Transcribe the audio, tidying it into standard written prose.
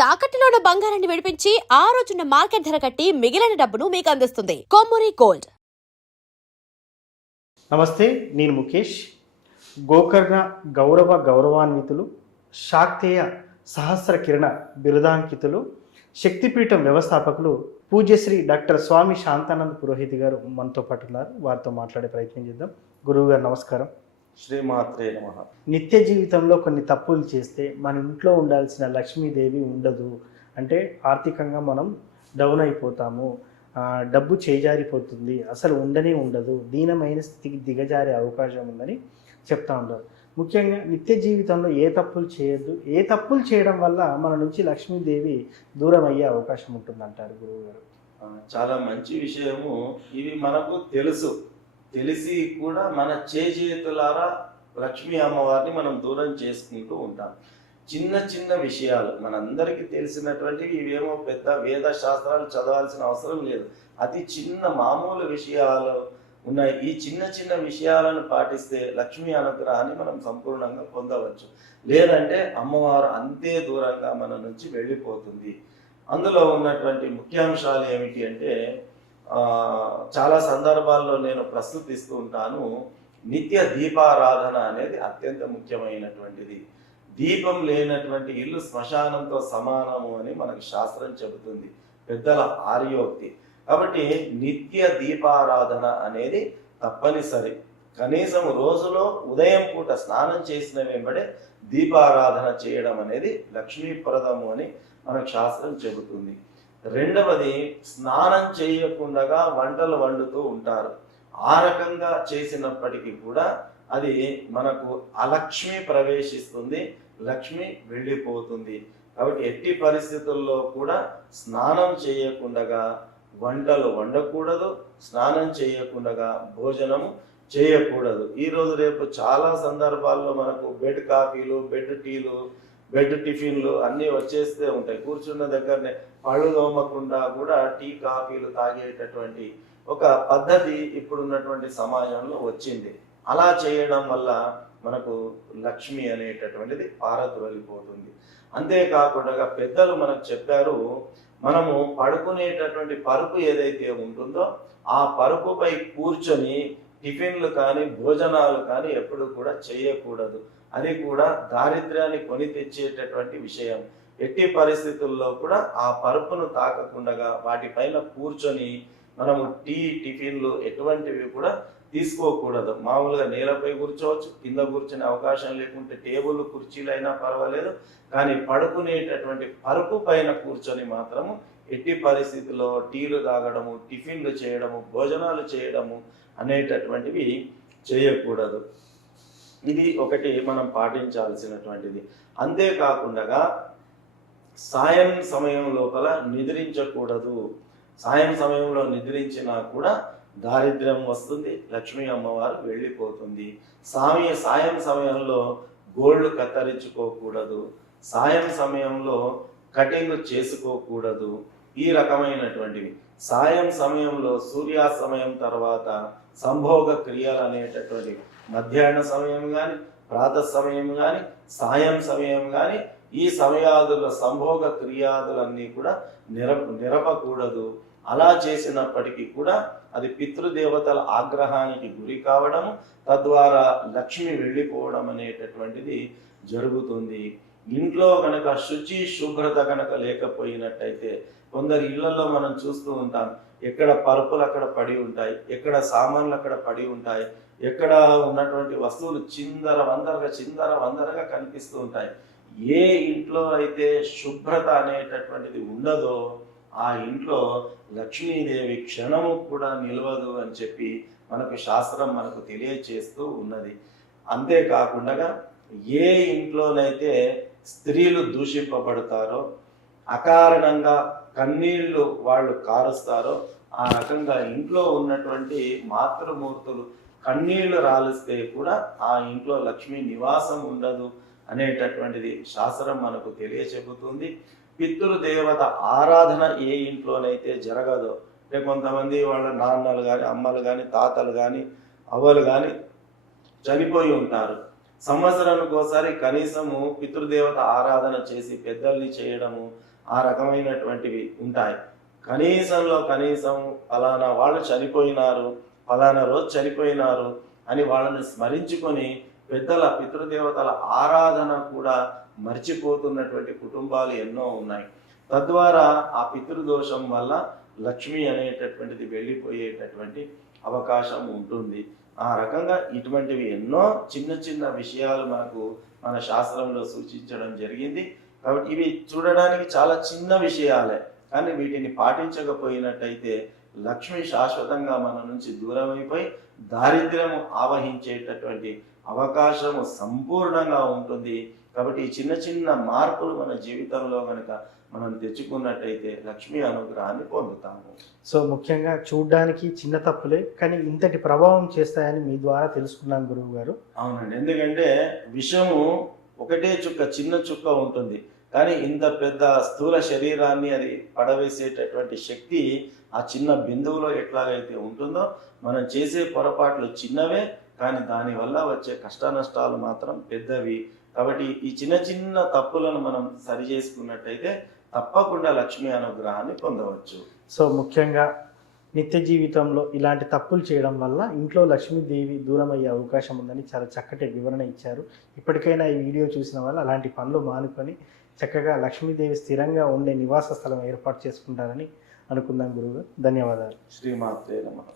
తాకట్టులో ఉన్న బంగారాన్ని విడిపించి ఆ రోజున్న మార్కెట్ ధర కట్టి మిగిలిన డబ్బును మీకు అందిస్తుంది కొమ్మూరి గోల్డ్. నమస్తే, నేను ముఖేష్. గోకర్ణ గౌరవాన్వితులు, శాక్తేయ సహస్ర కిరణ బిరుదాంకితులు, శక్తిపీఠం వ్యవస్థాపకులు పూజ్యశ్రీ డాక్టర్ స్వామి శాంతానంద్ పురోహిత్ గారు మనతో పాటు ఉన్నారు. వారితో మాట్లాడే ప్రయత్నం చేద్దాం. గురువు గారు నమస్కారం. శ్రీమాత్రే నమః. నిత్య జీవితంలో కొన్ని తప్పులు చేస్తే మన ఇంట్లో ఉండాల్సిన లక్ష్మీదేవి ఉండదు, అంటే ఆర్థికంగా మనం డౌన్ అయిపోతాము, డబ్బు చేజారిపోతుంది, అసలు ఉండనే ఉండదు, దీనమైన స్థితికి దిగజారే అవకాశం ఉందని చెప్తా ఉంటారు. ముఖ్యంగా నిత్య జీవితంలో ఏ తప్పులు చేయొద్దు, ఏ తప్పులు చేయడం వల్ల మన నుంచి లక్ష్మీదేవి దూరం అయ్యే అవకాశం ఉంటుందంటారు గురువు గారు? చాలా మంచి విషయము. ఇవి మనకు తెలిసి కూడా మన చేతులారా లక్ష్మీ అమ్మవారిని మనం దూరం చేసుకుంటూ ఉంటాం. చిన్న చిన్న విషయాలు మనందరికీ తెలిసినటువంటివి, ఇవేమో పెద్ద వేద శాస్త్రాలు చదవాల్సిన అవసరం లేదు. అతి చిన్న మామూలు విషయాలు ఉన్నాయి. ఈ చిన్న చిన్న విషయాలను పాటిస్తే లక్ష్మీ అనుగ్రహాన్ని మనం సంపూర్ణంగా పొందవచ్చు. లేదంటే అమ్మవారు అంతే దూరంగా మన నుంచి వెళ్ళిపోతుంది. అందులో ఉన్నటువంటి ముఖ్యాంశాలు ఏమిటి అంటే, చాలా సందర్భాల్లో నేను ప్రస్తుతిస్తూ ఉంటాను. నిత్య దీపారాధన అనేది అత్యంత ముఖ్యమైనటువంటిది. దీపం లేనటువంటి ఇల్లు శ్మశానంతో సమానము అని మనకు శాస్త్రం చెబుతుంది, పెద్దల ఆర్యోక్తి. కాబట్టి నిత్య దీపారాధన అనేది తప్పనిసరి. కనీసం రోజులో ఉదయం పూట స్నానం చేసిన వెంబడే దీపారాధన చేయడం అనేది లక్ష్మీప్రదము అని మనకు శాస్త్రం చెబుతుంది. రెండవది, స్నానం చేయకుండా వంటలు వండుతూ ఉంటారు. ఆ రకంగా చేసినప్పటికీ కూడా అది మనకు అలక్ష్మి ప్రవేశిస్తుంది, లక్ష్మి వెళ్ళిపోతుంది. కాబట్టి ఎట్టి పరిస్థితుల్లో కూడా స్నానం చేయకుండా వంటలు వండకూడదు, స్నానం చేయకుండా భోజనము చేయకూడదు. ఈరోజు రేపు చాలా సందర్భాల్లో మనకు బెడ్ కాఫీలు, బెడ్ టీలు, బెడ్ టిఫిన్లు అన్నీ వచ్చేస్తే ఉంటాయి. కూర్చున్న దగ్గరనే పళ్ళు తోమకుండా కూడా టీ కాఫీలు తాగేటటువంటి ఒక పద్ధతి ఇప్పుడున్నటువంటి సమాజంలో వచ్చింది. అలా చేయడం వల్ల మనకు లక్ష్మి అనేటటువంటిది పారద్రోలిపోతుంది. అంతేకాకుండా పెద్దలు మనకు చెప్పారు, మనము పడుకునేటటువంటి పరుపు ఏదైతే ఉంటుందో ఆ పరుపుపై కూర్చొని టిఫిన్లు కానీ భోజనాలు కానీ ఎప్పుడు కూడా చేయకూడదు. అది కూడా దారిద్ర్యాన్ని కొని తెచ్చేటటువంటి విషయం. ఎట్టి పరిస్థితుల్లో కూడా ఆ పరుపును తాకకుండా వాటిపైన కూర్చొని మనము టిఫిన్లు ఎటువంటివి కూడా తీసుకోకూడదు. మామూలుగా నేలపై కూర్చోవచ్చు, కింద కూర్చునే అవకాశం లేకుంటే టేబుల్ కుర్చీలు అయినా పర్వాలేదు, కానీ పడుకునేటటువంటి పరుపు పైన కూర్చొని మాత్రము ఎట్టి పరిస్థితుల్లో టీలు తాగడము, టిఫిన్లు చేయడము, భోజనాలు చేయడము అనేటటువంటివి చేయకూడదు. ఇది ఒకటి మనం పాటించాల్సినటువంటిది. అంతేకాకుండా సాయం సమయం లోపల నిద్రించకూడదు. సాయం సమయంలో నిద్రించినా కూడా దారిద్ర్యం వస్తుంది, లక్ష్మీ అమ్మవారు వెళ్ళిపోతుంది. సాయం సమయంలో గోళ్ళు కత్తిరించుకోకూడదు, సాయం సమయంలో కటింగ్ చేసుకోకూడదు. ఈ రకమైనటువంటివి. సాయం సమయంలో సూర్యాస్తమయం తర్వాత సంభోగ క్రియలు అనేటటువంటి మధ్యాహ్న సమయం కానీ, ప్రాతః సమయం కానీ, సాయం సమయం కానీ, ఈ సమయాదుల సంభోగ క్రియాదులన్నీ కూడా నిరపకూడదు. అలా చేసినప్పటికీ కూడా అది పితృదేవతల ఆగ్రహానికి గురి కావడము, తద్వారా లక్ష్మి వెళ్ళిపోవడం అనేటటువంటిది జరుగుతుంది. ఇంట్లో కనుక శుచి శుభ్రత కనుక లేకపోయినట్టయితే, కొందరు ఇళ్లలో మనం చూస్తూ ఉంటాం, ఎక్కడ పరుపులు అక్కడ పడి ఉంటాయి, ఎక్కడ సామాన్లు అక్కడ పడి ఉంటాయి, ఎక్కడ ఉన్నటువంటి వస్తువులు చిందర వందరగా కనిపిస్తూ ఉంటాయి. ఏ ఇంట్లో అయితే శుభ్రత అనేటటువంటిది ఉండదో ఆ ఇంట్లో లక్ష్మీదేవి క్షణము కూడా నిలవదు అని చెప్పి మనకు శాస్త్రం మనకు తెలియచేస్తూ ఉన్నది. అంతేకాకుండా ఏ ఇంట్లోనైతే స్త్రీలు దూషింపబడతారో, అకారణంగా కన్నీళ్లు వాళ్ళు కారుస్తారో, ఆ రకంగా ఇంట్లో ఉన్నటువంటి మాతృమూర్తులు కన్నీళ్లు రాలిస్తే కూడా ఆ ఇంట్లో లక్ష్మీ నివాసం ఉండదు అనేటటువంటిది శాస్త్రం మనకు తెలియచెబుతుంది. పితృదేవత ఆరాధన ఏ ఇంట్లోనైతే జరగదో, అంటే కొంతమంది వాళ్ళ నాన్నలు కానీ, అమ్మలు కానీ, తాతలు కానీ, అవ్వలు కానీ చనిపోయి ఉంటారు. సంవత్సరానికి ఒకసారి కనీసము పితృదేవత ఆరాధన చేసి పెద్దల్ని చేయడము ఆ రకమైనటువంటివి ఉంటాయి. కనీసం ఫలానా వాళ్ళు చనిపోయినారు, ఫలానా రోజు చనిపోయినారు అని వాళ్ళని స్మరించుకొని పెద్దల పితృదేవతల ఆరాధన కూడా మర్చిపోతున్నటువంటి కుటుంబాలు ఎన్నో ఉన్నాయి. తద్వారా ఆ పితృదోషం వల్ల లక్ష్మి అనేటటువంటిది వెళ్ళిపోయేటటువంటి అవకాశం ఉంటుంది. ఆ రకంగా ఇటువంటివి ఎన్నో చిన్న చిన్న విషయాలు మనకు మన శాస్త్రంలో సూచించడం జరిగింది. కాబట్టి ఇవి చూడడానికి చాలా చిన్న విషయాలే, కానీ వీటిని పాటించకపోయినట్టయితే లక్ష్మి శాశ్వతంగా మన నుంచి దూరం అయిపోయి దారిద్ర్యము ఆవహించేటటువంటి అవకాశము సంపూర్ణంగా ఉంటుంది. కాబట్టి ఈ చిన్న చిన్న మార్పులు మన జీవితంలో కనుక మనం తెచ్చుకున్నట్టయితే లక్ష్మీ అనుగ్రహాన్ని పొందుతాము. సో ముఖ్యంగా చూడ్డానికి చిన్న తప్పులే కానీ ఇంతటి ప్రభావం చేస్తాయని మీ ద్వారా తెలుసుకున్నాను గురువు గారు. అవునండి, ఎందుకంటే విషము ఒకటే చుక్క, చిన్న చుక్క ఉంటుంది, కానీ ఇంత పెద్ద స్థూల శరీరాన్ని అది పడవేసేటటువంటి శక్తి ఆ చిన్న బిందువులో ఎట్లాగైతే ఉంటుందో, మనం చేసే పొరపాట్లు చిన్నవే కానీ దానివల్ల వచ్చే కష్ట నష్టాలు మాత్రం పెద్దవి. కాబట్టి ఈ చిన్న చిన్న తప్పులను మనం సరి చేసుకున్నట్టయితే తప్పకుండా లక్ష్మీ అనుగ్రహాన్ని పొందవచ్చు. సో ముఖ్యంగా నిత్య జీవితంలో ఇలాంటి తప్పులు చేయడం వల్ల ఇంట్లో లక్ష్మీదేవి దూరం అయ్యే అవకాశం ఉందని చాలా చక్కటి వివరణ ఇచ్చారు. ఇప్పటికైనా ఈ వీడియో చూసిన వాళ్ళు అలాంటి పనులు మానుకొని చక్కగా లక్ష్మీదేవి స్థిరంగా ఉండే నివాస స్థలం ఏర్పాటు చేసుకుంటారని అనుకుందాం గురువు. ధన్యవాదాలు. శ్రీమాత్రే నమః.